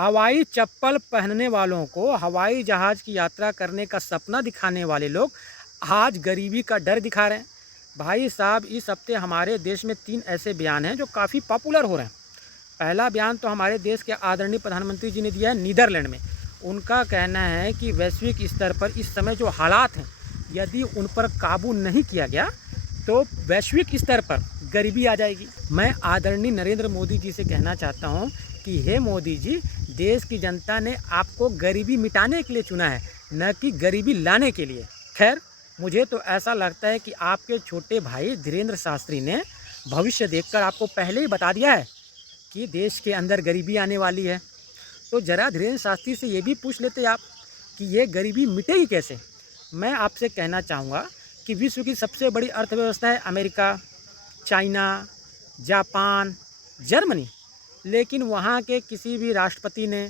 हवाई चप्पल पहनने वालों को हवाई जहाज़ की यात्रा करने का सपना दिखाने वाले लोग आज गरीबी का डर दिखा रहे हैं। भाई साहब, इस हफ्ते हमारे देश में 3 ऐसे बयान हैं जो काफ़ी पॉपुलर हो रहे हैं। पहला बयान तो हमारे देश के आदरणीय प्रधानमंत्री जी ने दिया है नीदरलैंड में। उनका कहना है कि वैश्विक स्तर पर इस समय जो हालात हैं, यदि उन पर काबू नहीं किया गया तो वैश्विक स्तर पर गरीबी आ जाएगी। मैं आदरणीय नरेंद्र मोदी जी से कहना चाहता हूं कि हे मोदी जी, देश की जनता ने आपको गरीबी मिटाने के लिए चुना है, न कि गरीबी लाने के लिए। खैर, मुझे तो ऐसा लगता है कि आपके छोटे भाई धीरेन्द्र शास्त्री ने भविष्य देखकर आपको पहले ही बता दिया है कि देश के अंदर गरीबी आने वाली है। तो ज़रा धीरेन्द्र शास्त्री से ये भी पूछ लेते आप कि ये गरीबी मिटेगी कैसे। मैं आपसे कहना चाहूँगा कि विश्व की सबसे बड़ी अर्थव्यवस्था है अमेरिका, चाइना, जापान, जर्मनी, लेकिन वहाँ के किसी भी राष्ट्रपति ने,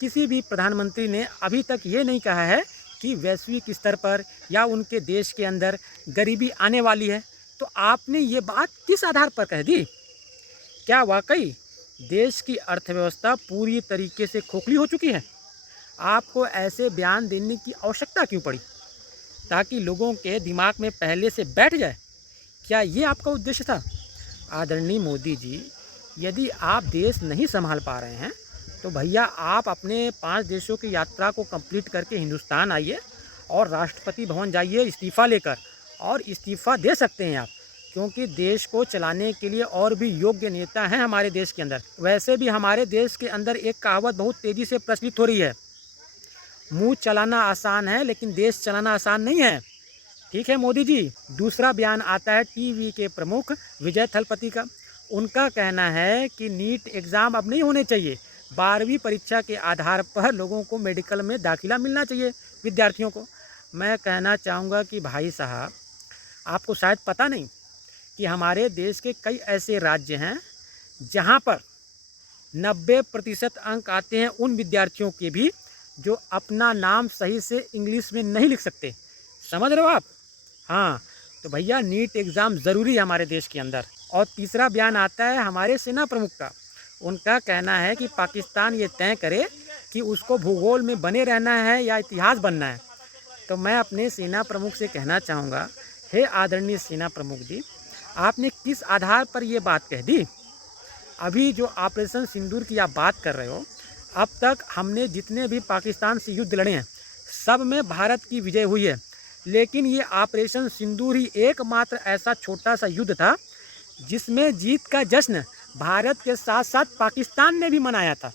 किसी भी प्रधानमंत्री ने अभी तक ये नहीं कहा है कि वैश्विक स्तर पर या उनके देश के अंदर गरीबी आने वाली है। तो आपने ये बात किस आधार पर कह दी? क्या वाकई देश की अर्थव्यवस्था पूरी तरीके से खोखली हो चुकी है? आपको ऐसे बयान देने की आवश्यकता क्यों पड़ी? ताकि लोगों के दिमाग में पहले से बैठ जाए? क्या ये आपका उद्देश्य था? आदरणीय मोदी जी, यदि आप देश नहीं संभाल पा रहे हैं तो भैया आप अपने 5 देशों की यात्रा को कंप्लीट करके हिंदुस्तान आइए और राष्ट्रपति भवन जाइए इस्तीफ़ा लेकर, और इस्तीफ़ा दे सकते हैं आप, क्योंकि देश को चलाने के लिए और भी योग्य नेता हैं हमारे देश के अंदर। वैसे भी हमारे देश के अंदर एक कहावत बहुत तेज़ी से प्रचलित हो रही है, मुँह चलाना आसान है लेकिन देश चलाना आसान नहीं है। ठीक है मोदी जी। दूसरा बयान आता है टीवी के प्रमुख विजय थलपति का। उनका कहना है कि नीट एग्ज़ाम अब नहीं होने चाहिए, 12वीं परीक्षा के आधार पर लोगों को मेडिकल में दाखिला मिलना चाहिए, विद्यार्थियों को। मैं कहना चाहूँगा कि भाई साहब, आपको शायद पता नहीं कि हमारे देश के कई ऐसे राज्य हैं जहाँ पर 90% अंक आते हैं उन विद्यार्थियों के भी जो अपना नाम सही से इंग्लिश में नहीं लिख सकते। समझ रहे हो आप? हाँ, तो भैया नीट एग्ज़ाम ज़रूरी है हमारे देश के अंदर। और तीसरा बयान आता है हमारे सेना प्रमुख का। उनका कहना है कि पाकिस्तान ये तय करे कि उसको भूगोल में बने रहना है या इतिहास बनना है। तो मैं अपने सेना प्रमुख से कहना चाहूँगा, हे आदरणीय सेना प्रमुख जी, आपने किस आधार पर ये बात कह दी? अभी जो ऑपरेशन सिंदूर की आप बात कर रहे हो, अब तक हमने जितने भी पाकिस्तान से युद्ध लड़े हैं, सब में भारत की विजय हुई है। लेकिन ये ऑपरेशन सिंदूर ही एकमात्र ऐसा छोटा सा युद्ध था जिसमें जीत का जश्न भारत के साथ साथ पाकिस्तान ने भी मनाया था।